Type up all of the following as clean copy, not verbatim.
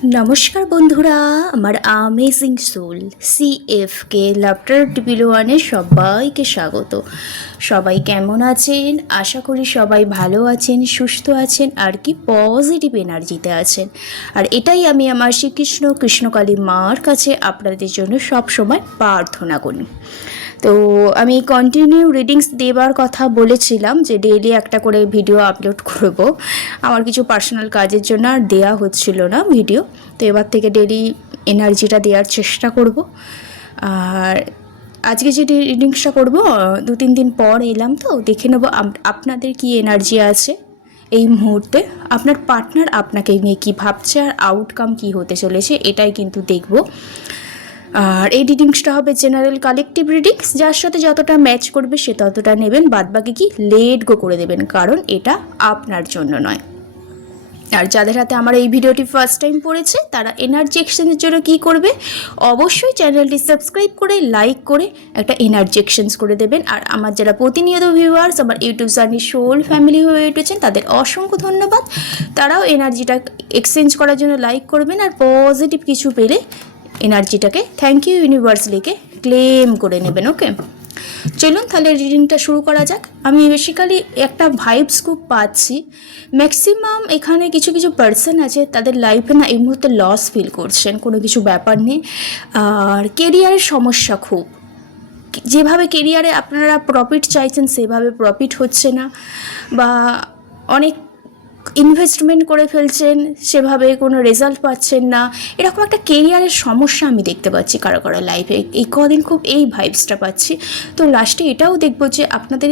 নমস্কার বন্ধুরা, আমার আমেজিং সোল সিএফকে লাফটার টিপিলো ওয়ানে সবাইকে স্বাগত। সবাই কেমন আছেন? আশা করি সবাই ভালো আছেন, সুস্থ আছেন, আর কি পজিটিভ এনার্জিতে আছেন। আর এটাই আমি আমার শ্রীকৃষ্ণ কৃষ্ণকালী মার কাছে আপনাদের জন্য সব সময় প্রার্থনা করি। তো আমি কন্টিনিউ রিডিংস দেবার কথা বলেছিলাম যে ডেইলি একটা করে ভিডিও আপলোড করব। আমার কিছু পার্সোনাল কাজের জন্য আর দেয়া হচ্ছিল না ভিডিও, তো এবার থেকে ডেইলি এনার্জিটা দেওয়ার চেষ্টা করব। আর আজকে যে রিডিংসটা করব 2-3 দিন পর এলাম, তো দেখে নেব আপনাদের কি এনার্জি আছে এই মুহূর্তে, আপনার পার্টনার আপনাকে নিয়ে কী ভাবছে আর আউটকাম কী হতে চলেছে, এটাই কিন্তু দেখব। আর এই রিডিংসটা হবে জেনারেল কালেকটিভ রিডিংস, যার সাথে যতটা ম্যাচ করবে সে ততটা নেবেন, বাদবাকি কি লেট গো করে দেবেন, কারণ এটা আপনার জন্য নয়। আর যাদের হাতে আমার এই ভিডিওটি ফার্স্ট টাইম পড়েছে তারা এনার্জি এক্সচেঞ্জের জন্য কী করবে, অবশ্যই চ্যানেলটি সাবস্ক্রাইব করে লাইক করে একটা এনার্জি এক্সচেঞ্জ করে দেবেন। আর আমার যারা প্রতিনিয়ত ভিউয়ার্স আমার ইউটিউব চ্যানেল সোল ফ্যামিলি হয়ে উঠেছেন তাদের অসংখ্য ধন্যবাদ। তারাও এনার্জিটা এক্সচেঞ্জ করার জন্য লাইক করবেন, আর পজিটিভ কিছু পেলে এনার্জিটাকে থ্যাংক ইউ ইউনিভার্স লিখে ক্লেম করে নেবেন। ওকে, চলুন তাহলে রিডিংটা শুরু করা যাক। আমি বেসিক্যালি একটা ভাইবস খুব পাচ্ছি, ম্যাক্সিমাম এখানে কিছু কিছু পার্সন আছে তাদের লাইফে না এই মুহূর্তে লস ফিল করছেন, কোনো কিছু ব্যাপার নেই। আর কেরিয়ারের সমস্যা খুব, যেভাবে কেরিয়ারে আপনারা প্রফিট চাইছেন সেভাবে প্রফিট হচ্ছে না, বা অনেক ইনভেস্টমেন্ট করে ফেলছেন সেভাবে কোনো রেজাল্ট পাচ্ছেন না, এরকম একটা কেরিয়ারের সমস্যা আমি দেখতে পাচ্ছি কারো কারো লাইফে। এই কদিন খুব এই ভাইবসটা পাচ্ছি। তো লাস্টে এটাও দেখবো যে আপনাদের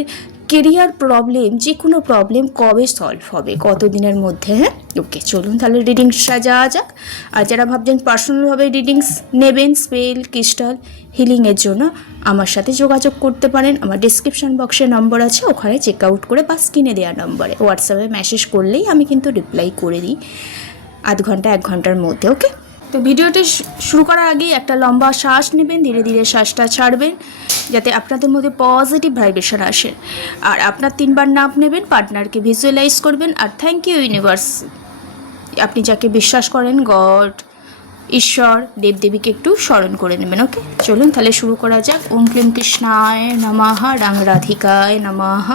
কেরিয়ার প্রবলেম, যে কোনো প্রবলেম কবে সলভ হবে, কতদিনের মধ্যে। হ্যাঁ, ওকে, চলুন তাহলে রিডিংসটা যাওয়া যাক। আর যারা ভাবছেন পার্সোনালভাবে রিডিংস নেবেন স্পেল ক্রিস্টাল হিলিংয়ের জন্য, আমার সাথে যোগাযোগ করতে পারেন। আমার ডিসক্রিপশান বক্সে নম্বর আছে, ওখানে চেক আউট করে বা স্ক্রিনে দেওয়া নম্বরে হোয়াটসঅ্যাপে মেসেজ করলেই আমি কিন্তু রিপ্লাই করে দিই আধ ঘন্টা 1 ঘন্টার মধ্যে। ওকে, তো ভিডিওটি শুরু করার আগেই একটা লম্বা শ্বাস নেবেন, ধীরে ধীরে শ্বাসটা ছাড়বেন যাতে আপনাদের মধ্যে পজিটিভ ভাইব্রেশন আসে। আর আপনার 3 বার নাম নেবেন, পার্টনারকে ভিজুয়ালাইজ করবেন, আর থ্যাংক ইউ ইউনিভার্স, আপনি যাকে বিশ্বাস করেন গড, ঈশ্বর, দেবদেবীকে একটু স্মরণ করে নেবেন। ওকে, চলুন তাহলে শুরু করা যাক। ওম ক্লিম কৃষ্ণায় নমঃ, রাং রাধিকায় নমঃ,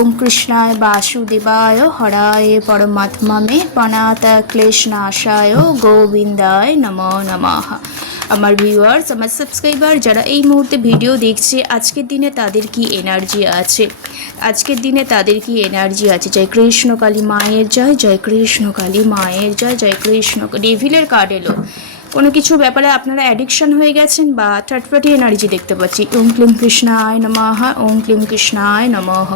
ওম কৃষ্ণায় বাসুদেবায় হরায় পরমাত্মা প্রণাত ক্লেশনাশায় গোবিন্দায় নমো নমঃ। আমার ভিউয়ার্স, আমার সাবস্ক্রাইবার যারা এই মুহূর্তে ভিডিও দেখছে, আজকের দিনে তাদের কি এনার্জি আছে, আজকের দিনে তাদের কি এনার্জি আছে। জয় কৃষ্ণ কালী মায়ের জয়, জয় কৃষ্ণ কালী মায়ের জয়, জয় কৃষ্ণ। ডেভিলের কার্ড এলো, কোনো কিছু ব্যাপারে আপনারা অ্যাডিকশন হয়ে গেছেন বা থার্ড পার্টি এনার্জি দেখতে পাচ্ছি। ওম ক্লিম কৃষ্ণায় নমঃ, ওম ক্লিম কৃষ্ণায় নমঃ।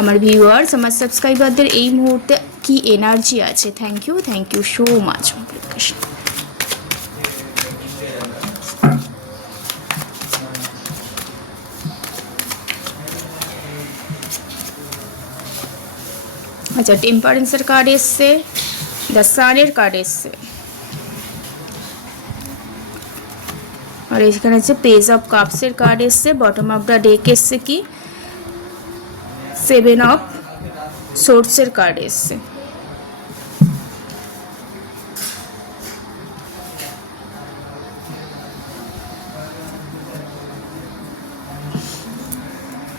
আমার ভিউয়ার্স, আমার সাবস্ক্রাইবারদের এই মুহূর্তে কি এনার্জি আছে, থ্যাংক ইউ সো মাচ। ওম ক্লিম কৃষ্ণ। আচ্ছা, টেম্পারেন্সের কার্ড এসছে, দ্য সানের কার্ড এসছে, আর এখানে হচ্ছে পেজ অফ কাপসের কার্ড এসছে, বটম অফ দ্য ডেক এসছে কি 7 অফ সোর্সের কার্ড এসছে।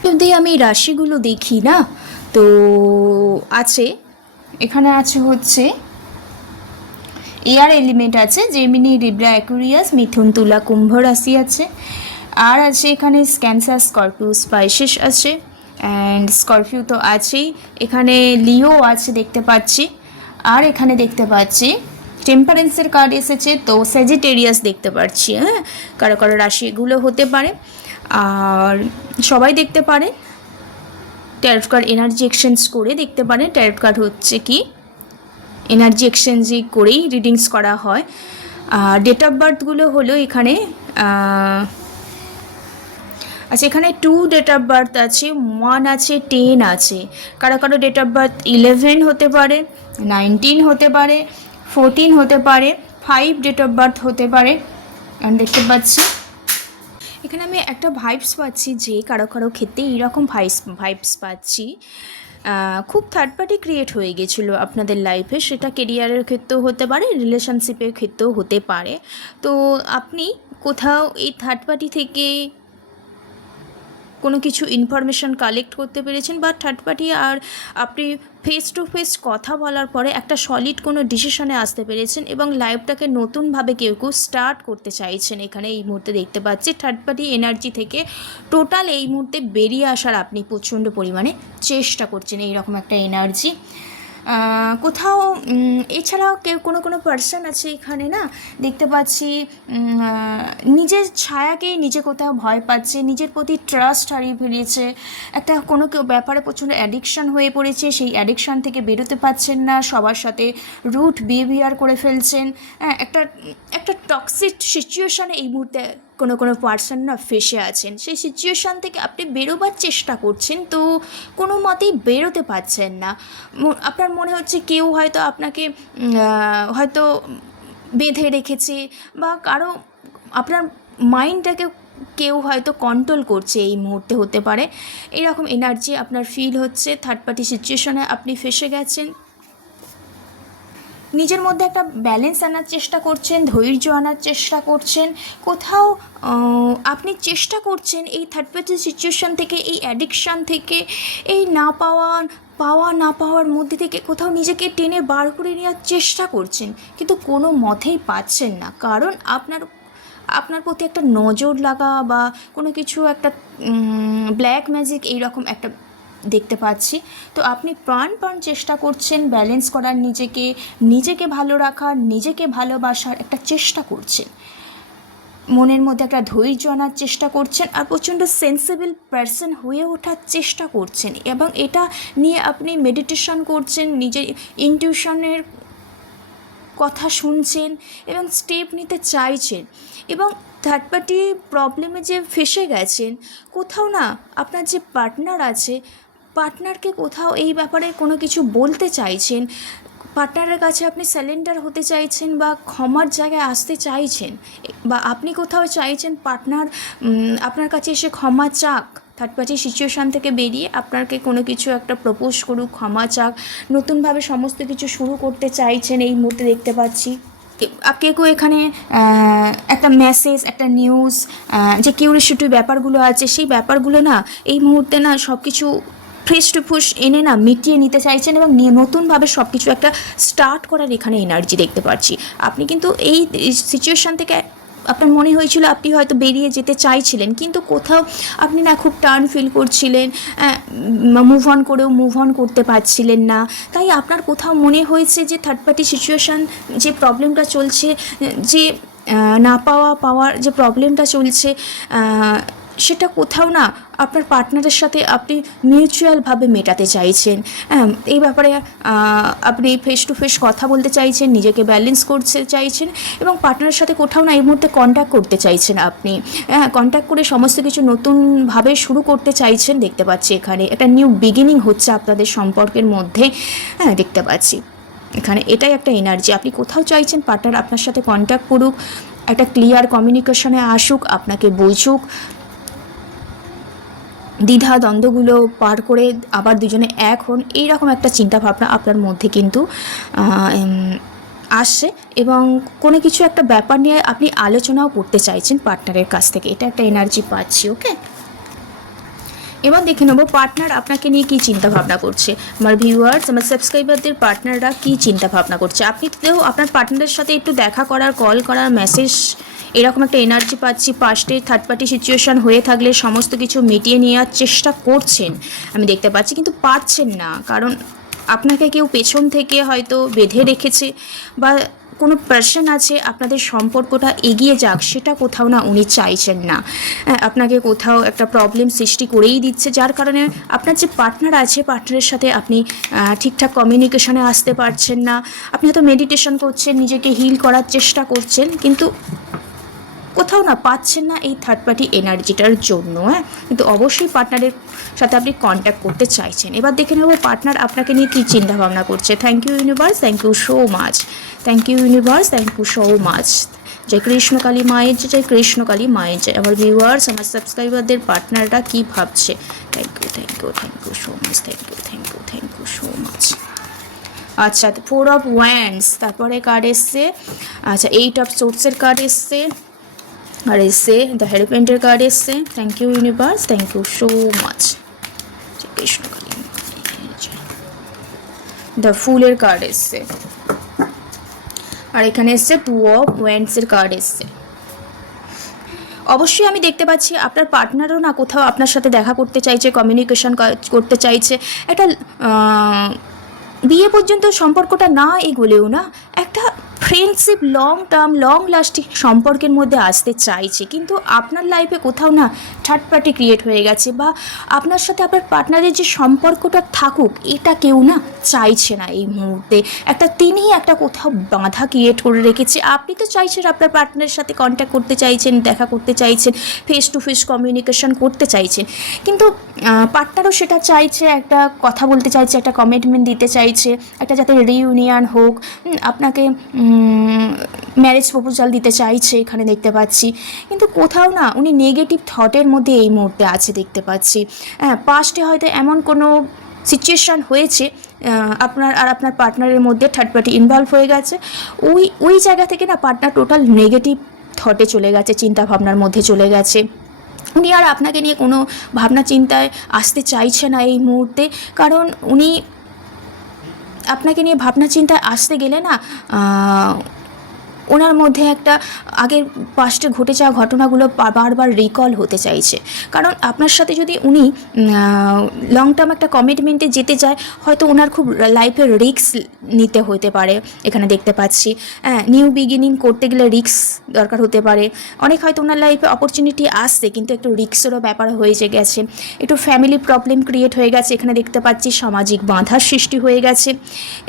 যদি আমি রাশিগুলো দেখি না, তো আছে এখানে আছে হচ্ছে এয়ার এলিমেন্ট আছে, জেমিনি, লিব্রা, অ্যাকুয়ারিয়াস, মিথুন, তুলা, কুম্ভ রাশি আছে। আর আছে এখানে ক্যান্সার, স্করপিও, স্পাইসিস আছে, অ্যান্ড স্করপিও তো আছেই, এখানে লিও আছে দেখতে পাচ্ছি। আর এখানে দেখতে পাচ্ছি টেম্পারেন্সের কার্ড এসেছে, তো স্যাজিটেরিয়াস দেখতে পাচ্ছি। হ্যাঁ, কারো কারো রাশি এগুলো হতে পারে, আর সবাই দেখতে পারে। ট্যারট কার্ড এনার্জি এক্সচেঞ্জ করে দেখতে পারেন। ট্যারট কার্ড হচ্ছে কি এনার্জি এক্সচেঞ্জই করেই রিডিংস করা হয়। ডেট অফ বার্থগুলো হলো এখানে, আচ্ছা এখানে 2 ডেট অফ বার্থ আছে, 1 আছে, 10 আছে। কারো কারো ডেট অফ বার্থ 11 হতে পারে, 19 হতে পারে, 14 হতে পারে, 5 ডেট অফ বার্থ হতে পারে। আমি দেখতে পাচ্ছি এখানে আমি একটা ভাইবস পাচ্ছি যে কারো কারো ক্ষেত্রে এইরকম ভাইবস পাচ্ছি খুব থার্ড পার্টি ক্রিয়েট হয়ে গেছিলো আপনাদের লাইফে, সেটা কেরিয়ারের ক্ষেত্রেও হতে পারে, রিলেশনশিপের ক্ষেত্রেও হতে পারে। তো আপনি কোথাও এই থার্ড পার্টি থেকে কোনো কিছু ইনফরমেশান কালেক্ট করতে পেরেছেন, বা থার্ড পার্টি আর আপনি ফেস টু ফেস কথা বলার পরে একটা সলিড কোনো ডিসিশনে আসতে পেরেছেন এবং লাইফটাকে নতুনভাবে কেউ কেউ স্টার্ট করতে চাইছেন। এখানে এই মুহূর্তে দেখতে পাচ্ছি থার্ড পার্টি এনার্জি থেকে টোটাল এই মুহূর্তে বেরিয়ে আসার আপনি প্রচণ্ড পরিমাণে চেষ্টা করছেন, এইরকম একটা এনার্জি। কোথাও এছাড়াও কেউ কোনো পার্সন আছে এখানে না, দেখতে পাচ্ছি নিজের ছায়াকেই নিজে কোথাও ভয় পাচ্ছে, নিজের প্রতি ট্রাস্ট হারিয়ে ফেলেছে, একটা কোনো কেউ ব্যাপারে প্রচণ্ড অ্যাডিকশান হয়ে পড়েছে, সেই অ্যাডিকশান থেকে বেরোতে পারছেন না, সবার সাথে রুট বিহেভিয়ার করে ফেলছেন, একটা টক্সিক সিচুয়েশানে এই মুহূর্তে কোনো পার্সন না ফেসে আছেন। সেই সিচুয়েশান থেকে আপনি বেরোবার চেষ্টা করছেন, তো কোনো মতেই বেরোতে পারছেন না। আপনার মনে হচ্ছে কেউ হয়তো আপনাকে হয়তো বেঁধে রেখেছে, বা কারো আপনার মাইন্ডটাকে কেউ হয়তো কন্ট্রোল করছে, এই মুহূর্তে হতে পারে। এরকম এনার্জি আপনার ফিল হচ্ছে। থার্ড পার্টি সিচুয়েশনে আপনি ফেসে গেছেন, নিজের মধ্যে একটা ব্যালেন্স আনার চেষ্টা করছেন, ধৈর্য আনার চেষ্টা করছেন, কোথাও আপনি চেষ্টা করছেন এই থার্ড পার্টি সিচুয়েশান থেকে, এই অ্যাডিকশান থেকে, এই না পাওয়ার মধ্যে থেকে কোথাও নিজেকে টেনে বার করে নেওয়ার চেষ্টা করছেন, কিন্তু কোনো মতেই পাচ্ছেন না, কারণ আপনার প্রতি একটা নজর লাগা বা কোনো কিছু একটা ব্ল্যাক ম্যাজিক এইরকম একটা দেখতে পাচ্ছি। তো আপনি প্রাণ চেষ্টা করছেন ব্যালেন্স করার, নিজেকে ভালো রাখার, নিজেকে ভালোবাসার একটা চেষ্টা করছেন, মনের মধ্যে একটা ধৈর্য আনার চেষ্টা করছেন, আর প্রচণ্ড সেন্সিবল পারসন হয়ে ওঠার চেষ্টা করছেন, এবং এটা নিয়ে আপনি মেডিটেশন করছেন, নিজের ইনটিউশনের কথা শুনছেন এবং স্টেপ নিতে চাইছেন। এবং থার্ড পার্টি প্রবলেমে যে ফেসে গেছেন, কোথাও না আপনার যে পার্টনার আছে, পার্টনারকে কোথাও এই ব্যাপারে কোনো কিছু বলতে চাইছেন, পার্টনারের কাছে আপনি সারেন্ডার হতে চাইছেন বা ক্ষমার জায়গায় আসতে চাইছেন, বা আপনি কোথাও চাইছেন পার্টনার আপনার কাছে এসে ক্ষমা চাক, থার্ড পার্টি সিচুয়েশান থেকে বেরিয়ে আপনাকে কোনো কিছু একটা প্রপোজ করুক, ক্ষমা চাক, নতুনভাবে সমস্ত কিছু শুরু করতে চাইছেন এই মুহূর্তে দেখতে পাচ্ছি। কেউ এখানে একটা মেসেজ, একটা নিউজ, যে কিউরিওসিটি ব্যাপারগুলো আছে, সেই ব্যাপারগুলো না এই মুহূর্তে না সব কিছু ফ্রেশ টু ফুস এনে না মিটিয়ে নিতে চাইছেন, এবং নতুনভাবে সব কিছু একটা স্টার্ট করার এখানে এনার্জি দেখতে পাচ্ছি। আপনি কিন্তু এই সিচুয়েশান থেকে আপনার মনে হয়েছিল আপনি হয়তো বেরিয়ে যেতে চাইছিলেন, কিন্তু কোথাও আপনি না খুব টার্ন ফিল করছিলেন, মুভ অন করতে পারছিলেন না। তাই আপনার কোথাও মনে হয়েছে যে থার্ড পার্টি সিচুয়েশান যে প্রবলেমটা চলছে, যে না পাওয়ার যে প্রবলেমটা চলছে, সেটা কোথাও না আপনার পার্টনারের সাথে আপনি মিউচুয়ালভাবে মেটাতে চাইছেন। এই ব্যাপারে আপনি ফেস টু ফেস কথা বলতে চাইছেন, নিজেকে ব্যালেন্স করতে চাইছেন, এবং পার্টনারের সাথে কোথাও না এই মুহূর্তে কন্ট্যাক্ট করতে চাইছেন। আপনি কন্ট্যাক্ট করে সমস্ত কিছু নতুনভাবে শুরু করতে চাইছেন দেখতে পাচ্ছি। এখানে একটা নিউ বিগিনিং হচ্ছে আপনাদের সম্পর্কের মধ্যে, দেখতে পাচ্ছি এখানে। এটাই একটা এনার্জি, আপনি কোথাও চাইছেন পার্টনার আপনার সাথে কন্ট্যাক্ট করুক, একটা ক্লিয়ার কমিউনিকেশনে আসুক, আপনাকে বুঝুক, দ্বিধা দ্বন্দ্বগুলো পার করে আবার দুজনে এক হন, এইরকম একটা চিন্তাভাবনা আপনার মধ্যে কিন্তু আসছে, এবং কোনো কিছু একটা ব্যাপার নিয়ে আপনি আলোচনাও করতে চাইছেন পার্টনারের কাছ থেকে। এটা একটা এনার্জি পাচ্ছি। ওকে, এবার দেখে নেবো পার্টনার আপনাকে নিয়ে কী চিন্তাভাবনা করছে। আমার ভিউয়ার্স, আমার সাবস্ক্রাইবারদের পার্টনাররা কী চিন্তাভাবনা করছে। আপনি তো আপনার পার্টনারের সাথে একটু দেখা করার, কল করার, মেসেজ, এরকম একটা এনার্জি পাচ্ছি। পাস্টে থার্ড পার্টি সিচুয়েশান হয়ে থাকলে সমস্ত কিছু মিটিয়ে নেওয়ার চেষ্টা করছেন আমি দেখতে পাচ্ছি, কিন্তু পারছেন না, কারণ আপনাকে কেউ পেছন থেকে হয়তো বেঁধে রেখেছে, বা কোনো পার্সন আছে আপনাদের সম্পর্কটা এগিয়ে যাক, সেটা কোথাও না উনি চাইছেন না। আপনাকে কোথাও একটা প্রবলেম সৃষ্টি করেই দিচ্ছে, যার কারণে আপনার যে পার্টনার আছে, পার্টনারের সাথে আপনি ঠিকঠাক কমিউনিকেশনে আসতে পারছেন না। আপনি হয়তো মেডিটেশন করছেন, নিজেকে হিল করার চেষ্টা করছেন, কিন্তু কোথাও না পাচ্ছেন না এই থার্ড পার্টি এনার্জিটার জন্য। কিন্তু অবশ্যই পার্টনারের সাথে আপনি কন্ট্যাক্ট করতে চাইছেন। এবার দেখে নেব পার্টনার আপনাকে নিয়ে কী চিন্তাভাবনা করছে। Thank you universe, thank you so much, thank you universe, thank you so much, জয় কৃষ্ণকালী মায়ের জয়, জয় কৃষ্ণকালী মায়ের জয়। আমার ভিউয়ার্স, আমার সাবস্ক্রাইবারদের পার্টনাররা কি ভাবছে? Thank you, thank you, thank you so much, thank you, thank you, thank you so much. আচ্ছা, 4 অফ ওয়ান্ডস, তারপরে কার্ড এসছে, আচ্ছা 8 অফ সোর্সের কার্ড এসছে, আর এসছে দ্য হেরোপেন্টের কার্ড এসছে। Thank you universe, thank you so much. Krishnakali the ফুলের কার্ড এসছে, আর এখানে এসছে 2 অফ ওয়ান্ডসের কার্ড এসছে। অবশ্যই আমি দেখতে পাচ্ছি আপনার পার্টনারও না কোথাও আপনার সাথে দেখা করতে চাইছে, কমিউনিকেশন করতে চাইছে, একটা বিয়ে পর্যন্ত সম্পর্কটা না এগোলেও না একটা friendship, long term, long lasting সম্পর্কের মধ্যে আসতে চাইছে, কিন্তু আপনার লাইফে কোথাও না থার্ড পার্টি ক্রিয়েট হয়ে গেছে, বা আপনার সাথে আপনার পার্টনারের যে সম্পর্কটা থাকুক এটা কেউ না চাইছে না এই মুহূর্তে। তিনিই একটা কোথাও বাধা ক্রিয়েট করে রেখেছে। আপনি তো চাইছেন আপনার পার্টনারের সাথে কন্ট্যাক্ট করতে চাইছেন, দেখা করতে চাইছেন, ফেস টু ফেস কমিউনিকেশন করতে চাইছেন, কিন্তু পার্টনারও সেটা চাইছে, একটা কথা বলতে চাইছে, একটা কমিটমেন্ট দিতে চাইছে, একটা যাতে রিইউনিয়ন হোক, আপনাকে ম্যারেজ প্রপোজাল দিতে চাইছে এখানে দেখতে পাচ্ছি, কিন্তু কোথাও না উনি নেগেটিভ থটের মধ্যে এই মুহূর্তে আছে দেখতে পাচ্ছি। পাস্টে হয়তো এমন কোনো সিচুয়েশান হয়েছে আপনার আর আপনার পার্টনারের মধ্যে, থার্ড পার্টি ইনভলভ হয়ে গেছে, ওই জায়গা থেকে না পার্টনার টোটাল নেগেটিভ থটে চলে গেছে, চিন্তা ভাবনার মধ্যে চলে গেছে। উনি আর আপনাকে নিয়ে কোনো ভাবনা চিন্তায় আসতে চাইছে না এই মুহূর্তে, কারণ উনি আপনাকে নিয়ে ভাবনা চিন্তায় আসতে গেলে না ওনার মধ্যে একটা আগের পাস্টে ঘটে যাওয়া ঘটনাগুলো বারবার রিকল হতে চাইছে। কারণ আপনার সাথে যদি উনি লং টার্ম একটা কমিটমেন্টে যেতে চায়, হয়তো ওনার খুব লাইফের রিস্ক নিতে হতে পারে এখানে দেখতে পাচ্ছি। নিউ বিগিনিং করতে গেলে রিস্ক দরকার হতে পারে। অনেক হয়তো ওনার লাইফে অপরচুনিটি আসছে, কিন্তু একটু রিস্কেরও ব্যাপার হয়ে গেছে, একটু ফ্যামিলি প্রবলেম ক্রিয়েট হয়ে গেছে এখানে দেখতে পাচ্ছি, সামাজিক বাধার সৃষ্টি হয়ে গেছে,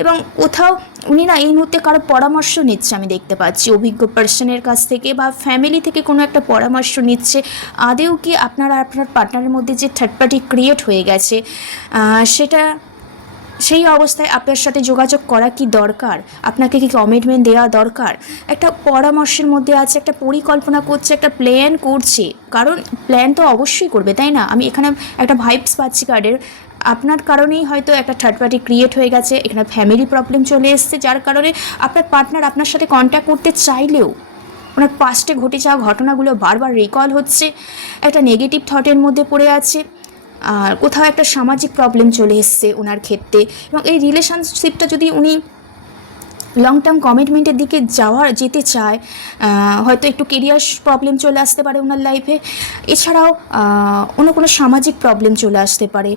এবং কোথাও উনি না এই মুহূর্তে কারো পরামর্শ নিচ্ছে আমি দেখতে পাচ্ছি, অভিজ্ঞ পার্সনের কাছ থেকে বা ফ্যামিলি থেকে কোনো একটা পরামর্শ নিচ্ছে। আদেও কি আপনার আর আপনার পার্টনারের মধ্যে যে থার্ড পার্টি ক্রিয়েট হয়ে গেছে সেটা, সেই অবস্থায় আপনার সাথে যোগাযোগ করা কি দরকার, আপনাকে কি কমিটমেন্ট দেওয়া দরকার, একটা পরামর্শের মধ্যে আছে, একটা পরিকল্পনা করছে, একটা প্ল্যান করছে। কারণ প্ল্যান তো অবশ্যই করবে, তাই না? আমি এখানে একটা ভাইবস পাচ্ছি কার্ডের, আপনার কারণেই হয়তো একটা থার্ড পার্টি ক্রিয়েট হয়ে গেছে, এখানে ফ্যামিলি প্রবলেম চলে এসছে, যার কারণে আপনার পার্টনার আপনার সাথে কন্ট্যাক্ট করতে চাইলেও ওনার পাস্টে ঘটে যাওয়া ঘটনাগুলো বারবার রিকল হচ্ছে, একটা নেগেটিভ থটের মধ্যে পড়ে আছে, আর কোথাও একটা সামাজিক প্রবলেম চলে এসছে ওনার ক্ষেত্রে। এবং এই রিলেশনশিপটা যদি উনি লং টার্ম কমিটমেন্টের দিকে যেতে চায়, হয়তো একটু কেরিয়ার প্রবলেম চলে আসতে পারে ওনার লাইফে, এছাড়াও অন্য কোনো সামাজিক প্রবলেম চলে আসতে পারে।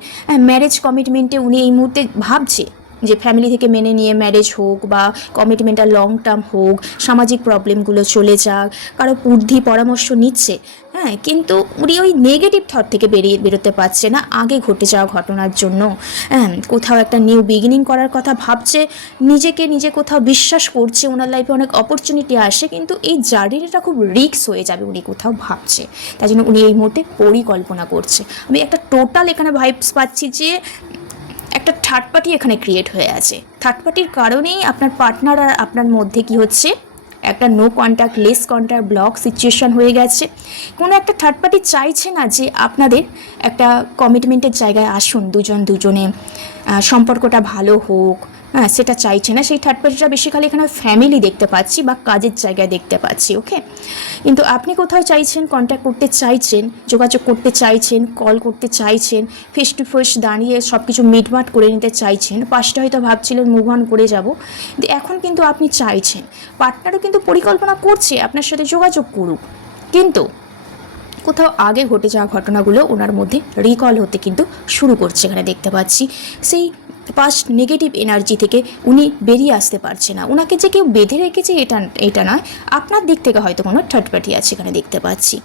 ম্যারেজ কমিটমেন্টে উনি এই মুহূর্তে ভাবছে যে ফ্যামিলি থেকে মেনে নিয়ে ম্যারেজ হোক, বা কমিটমেন্টটা লং টার্ম হোক, সামাজিক প্রবলেমগুলো চলে যাক, কারো বুদ্ধি পরামর্শ নিচ্ছে, কিন্তু উনি ওই নেগেটিভ থট থেকে বেরোতে পারছে না আগে ঘটে যাওয়া ঘটনার জন্য। কোথাও একটা নিউ বিগিনিং করার কথা ভাবছে, নিজে কোথাও বিশ্বাস করছে ওনার লাইফে অনেক অপরচুনিটি আসে, কিন্তু এই জার্নিটা খুব রিস্ক হয়ে যাবে উনি কোথাও ভাবছে, তাই জন্য উনি এই মুহূর্তে পরিকল্পনা করছে। আমি একটা টোটাল এখানে ভাইবস পাচ্ছি যে একটা থার্ড পার্টি এখানে ক্রিয়েট হয়ে আছে। থার্ড পার্টির কারণেই আপনার পার্টনার আর আপনার মধ্যে কি হচ্ছে, একটা no contact, less contact, block situation হয়ে গেছে। কোনো একটা থার্ড পার্টি চাইছে না যে আপনাদের একটা কমিটমেন্টের জায়গায় আসুন, দুজনে সম্পর্কটা ভালো হোক, সেটা চাইছে না। সেই থার্ড পার্টিটা বেসিক্যালি এখানে ফ্যামিলি দেখতে পাচ্ছি বা কাজের জায়গায় দেখতে পাচ্ছি, ওকে। কিন্তু আপনি কোথাও চাইছেন, কন্ট্যাক্ট করতে চাইছেন, যোগাযোগ করতে চাইছেন, কল করতে চাইছেন, ফেস টু ফেস দাঁড়িয়ে সব কিছু মিটমাট করে নিতে চাইছেন। পাশটা হয়তো ভাবছিলেন মুভ অন করে যাব, কিন্তু এখন কিন্তু আপনি চাইছেন, পার্টনারও কিন্তু পরিকল্পনা করছে আপনার সাথে যোগাযোগ করুক, কিন্তু কোথাও আগে ঘটে যাওয়া ঘটনাগুলো ওনার মধ্যে রিকল হতে কিন্তু শুরু করছে এখানে দেখতে পাচ্ছি। সেই পাস্ট নেগেটিভ এনার্জি থেকে উনি বেরিয়ে আসতে পারছে না। ওনাকে যে কেউ বেঁধে রেখেছে এটা নয়, আপনার দিক থেকে হয়তো কোনো থার্ড পার্টি আছে এখানে দেখতে পাচ্ছি।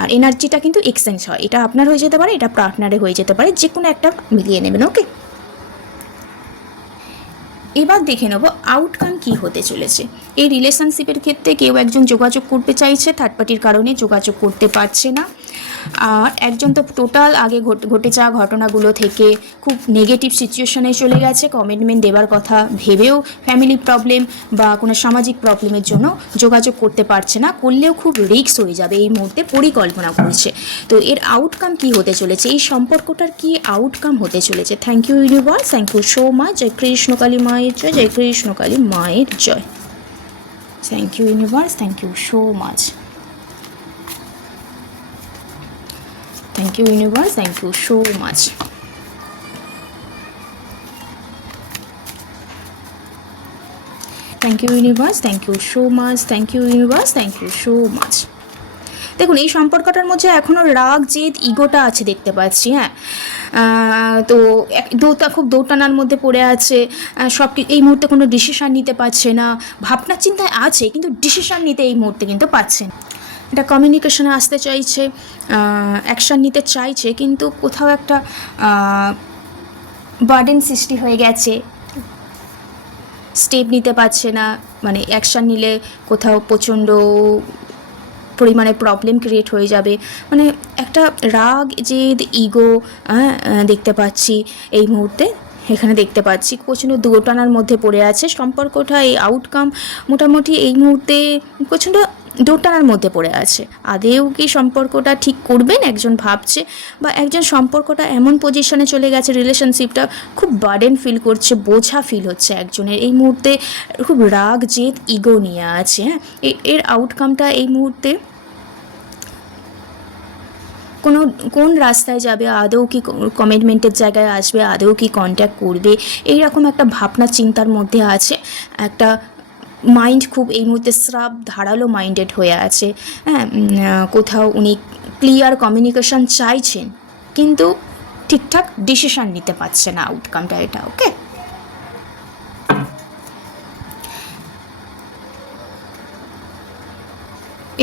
আর এনার্জিটা কিন্তু এক্সচেঞ্জ হয়, এটা আপনার হয়ে যেতে পারে, এটা পার্টনারে হয়ে যেতে পারে, যে কোনো একটা মিলিয়ে নেবেন, ওকে। এবার দেখে নেব আউটকাম কি হতে চলেছে। এই রিলেশনশিপের ক্ষেত্রে কেউ একজন যোগাযোগ করতে চাইছে, থার্ড পার্টির কারণে যোগাযোগ করতে পারছে না। আর একজন তো টোটাল আগে ঘটে যাওয়া ঘটনাগুলো থেকে খুব নেগেটিভ সিচুয়েশনে চলে গেছে, কমিটমেন্ট দেওয়ার কথা ভেবেও ফ্যামিলি প্রবলেম বা কোনো সামাজিক প্রবলেমের জন্য যোগাযোগ করতে পারছে না, করলেও খুব রিস্ক হয়ে যাবে এই মুহূর্তে পরিকল্পনা করছে। তো এর আউটকাম কি হতে চলেছে, এই সম্পর্কটার কি আউটকাম হতে চলেছে। Thank you universe, thank you so much. জয় কৃষ্ণকালী মায়ের জয়, জয় কৃষ্ণকালী মায়ের জয়। Thank you universe, thank you so much. Thank you universe, thank you so much. Thank you universe, thank you so much. Thank you universe, thank you so much. দেখুন এই সম্পর্কটার মধ্যে এখনও রাগ জেদ ইগোটা আছে দেখতে পাচ্ছি। হ্যাঁ, তো খুব দৌটানার মধ্যে পড়ে আছে, সব এই মুহূর্তে কোনো ডিসিশান নিতে পারছে না, ভাবনার চিন্তায় আছে কিন্তু ডিসিশান নিতে এই মুহূর্তে কিন্তু পারছে না। এটা কমিউনিকেশনে আসতে চাইছে, অ্যাকশান নিতে চাইছে, কিন্তু কোথাও একটা বার্ডেন সৃষ্টি হয়ে গেছে, স্টেপ নিতে পারছে না। মানে অ্যাকশান নিলে কোথাও প্রচণ্ড পরিমাণে প্রবলেম ক্রিয়েট হয়ে যাবে। মানে একটা রাগ জেদ ইগো দেখতে পাচ্ছি এই মুহূর্তে, এখানে দেখতে পাচ্ছি প্রচণ্ড দোটানার মধ্যে পড়ে আছে সম্পর্কটা। এই আউটকাম মোটামুটি এই মুহূর্তে প্রচণ্ড দোটানার মধ্যে পড়ে আছে। আদেও কি সম্পর্কটা ঠিক করবেন একজন ভাবছে, বা একজন সম্পর্কটা এমন পজিশনে চলে গেছে, রিলেশনশিপটা খুব বার্ডেন ফিল করছে, বোঝা ফিল হচ্ছে একজনের এই মুহূর্তে, খুব রাগ জেদ ইগো নিয়ে আছে। হ্যাঁ, এর আউটকামটা এই মুহূর্তে কোন রাস্তায় যাবে, আদৌ কি কমিটমেন্টের জায়গায় আসবে, আদৌ কি কন্ট্যাক্ট করবে, এইরকম একটা ভাবনা চিন্তার মধ্যে আছে। একটা মাইন্ড খুব এই মুহূর্তে শ্রাপ ধারালো মাইন্ডেড হয়ে আছে। হ্যাঁ, কোথাও উনি ক্লিয়ার কমিউনিকেশন চাইছেন কিন্তু ঠিকঠাক ডিসিশান নিতে পারছে না, আউটকামটা এটা। ওকে,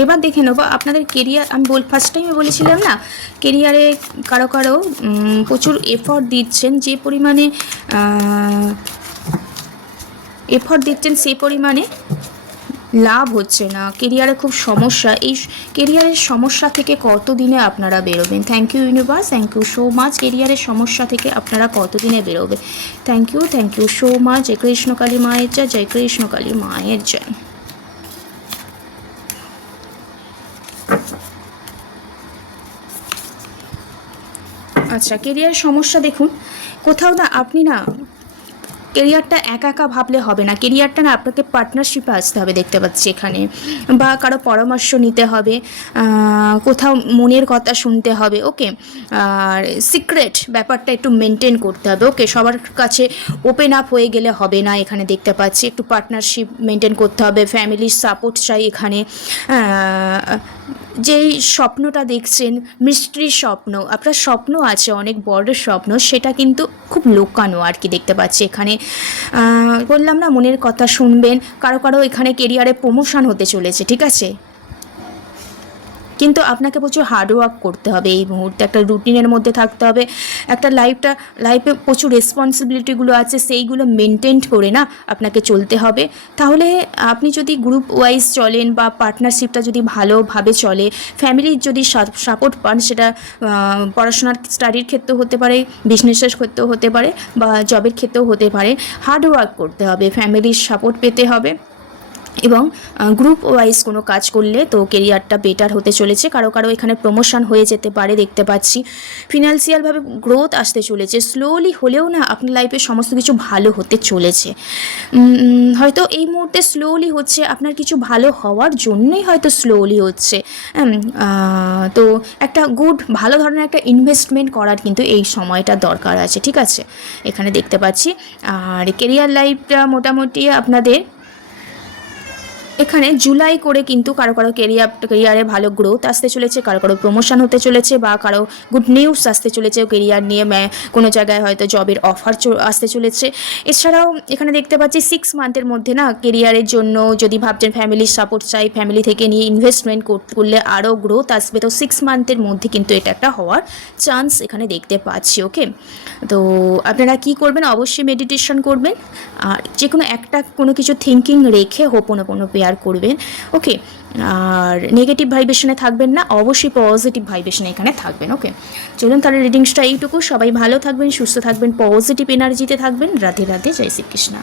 এবার দেখে নেবো আপনাদের কেরিয়ার। আমি ফার্স্ট টাইমে বলেছিলাম না, কেরিয়ারে কারো প্রচুর এফর্ট দিচ্ছেন, যে পরিমাণে এফর্ট দিচ্ছেন সেই পরিমাণে লাভ হচ্ছে না, কেরিয়ারে খুব সমস্যা। এই কেরিয়ারের সমস্যা থেকে কতদিনে আপনারা বেরোবেন? Thank you universe, thank you so much. কেরিয়ারের সমস্যা থেকে আপনারা কতদিনে বেরোবে? Thank you so much. জয় কৃষ্ণকালী মায়ের জয়, জয় কৃষ্ণকালী মায়ের জয়। আচ্ছা, কেরিয়ার সমস্যা দেখুন, কোথাও না আপনি না কেরিয়ারটা একা একা ভাবলে হবে না, কেরিয়ারটা না আপনাকে পার্টনারশিপে আসতে হবে দেখতে পাচ্ছি এখানে, বা কারো পরামর্শ নিতে হবে, কোথাও মনের কথা শুনতে হবে। ওকে, আর সিক্রেট ব্যাপারটা একটু মেনটেন করতে হবে। ওকে, সবার কাছে ওপেন আপ হয়ে গেলে হবে না, এখানে দেখতে পাচ্ছি একটু পার্টনারশিপ মেনটেন করতে হবে, ফ্যামিলির সাপোর্ট চাই এখানে। যেই স্বপ্নটা দেখছেন মিস্ট্রির স্বপ্ন, আপনার স্বপ্ন আছে অনেক বড় স্বপ্ন, সেটা কিন্তু খুব লোকানো আর কি দেখতে পাচ্ছি এখানে। বললাম না মনের কথা শুনবেন, কারো এখানে কেরিয়ারে প্রমোশন হতে চলেছে, ঠিক আছে, কিন্তু আপনাকে প্রচুর হার্ডওয়ার্ক করতে হবে এই মুহূর্তে, একটা রুটিনের মধ্যে থাকতে হবে, একটা লাইফে প্রচুর রেসপন্সিবিলিটিগুলো আছে সেইগুলো মেনটেন করে না আপনাকে চলতে হবে। তাহলে আপনি যদি গ্রুপ ওয়াইজ চলেন বা পার্টনারশিপটা যদি ভালোভাবে চলে, ফ্যামিলির যদি সাপোর্ট পান, সেটা পড়াশোনার স্টাডির ক্ষেত্রেও হতে পারে, বিজনেসের ক্ষেত্রেও হতে পারে, বা জবের ক্ষেত্রেও হতে পারে, হার্ডওয়ার্ক করতে হবে, ফ্যামিলির সাপোর্ট পেতে হবে, এবং গ্রুপ ওয়াইজ কোনো কাজ করলে তো কেরিয়ারটা বেটার হতে চলেছে। কারো এখানে প্রমোশন হয়ে যেতে পারে দেখতে পাচ্ছি, ফিনান্সিয়ালভাবে গ্রোথ আসতে চলেছে, স্লোলি হলেও না আপনার লাইফে সমস্ত কিছু ভালো হতে চলেছে। হয়তো এই মুহূর্তে স্লোলি হচ্ছে, আপনার কিছু ভালো হওয়ার জন্যই হয়তো স্লোলি হচ্ছে। তো একটা ভালো ধরনের একটা ইনভেস্টমেন্ট করার কিন্তু এই সময়টা দরকার আছে, ঠিক আছে, এখানে দেখতে পাচ্ছি। আর কেরিয়ার লাইফটা মোটামুটি আপনাদের এখানে জুলাই করে কিন্তু কারো কারো কেরিয়ারে ভালো গ্রোথ আসতে চলেছে, কারো কারো প্রমোশন হতে চলেছে, বা কারো গুড নিউজ আসতে চলেছে কেরিয়ার নিয়ে, কোনো জায়গায় হয়তো জবের অফার আসতে চলেছে। এছাড়াও এখানে দেখতে পাচ্ছি 6 মান্থের মধ্যে না কেরিয়ারের জন্য যদি ভাবছেন ফ্যামিলির সাপোর্ট চাই, ফ্যামিলি থেকে নিয়ে ইনভেস্টমেন্ট করলে আরও গ্রোথ আসবে, তো 6 মান্থের মধ্যে কিন্তু এটা একটা হওয়ার চান্স এখানে দেখতে পাচ্ছি। ওকে, তো আপনারা কি করবেন, অবশ্যই মেডিটেশন করবেন, আর যে কোনো একটা কোনো কিছু থিঙ্কিং রেখে হোপোনোপোনো পেয়ার করবেন। ওকে, আর নেগেটিভ ভাইব্রেশনে থাকবেন না, অবশ্যই পজিটিভ ভাইব্রেশনে এখানে থাকবেন। ওকে, চলুন তাহলে রিডিংসটা এইটুকু। সবাই ভালো থাকবেন, সুস্থ থাকবেন, পজিটিভ এনার্জিতে থাকবেন। রাধে রাধে, জয় শ্রীকৃষ্ণ।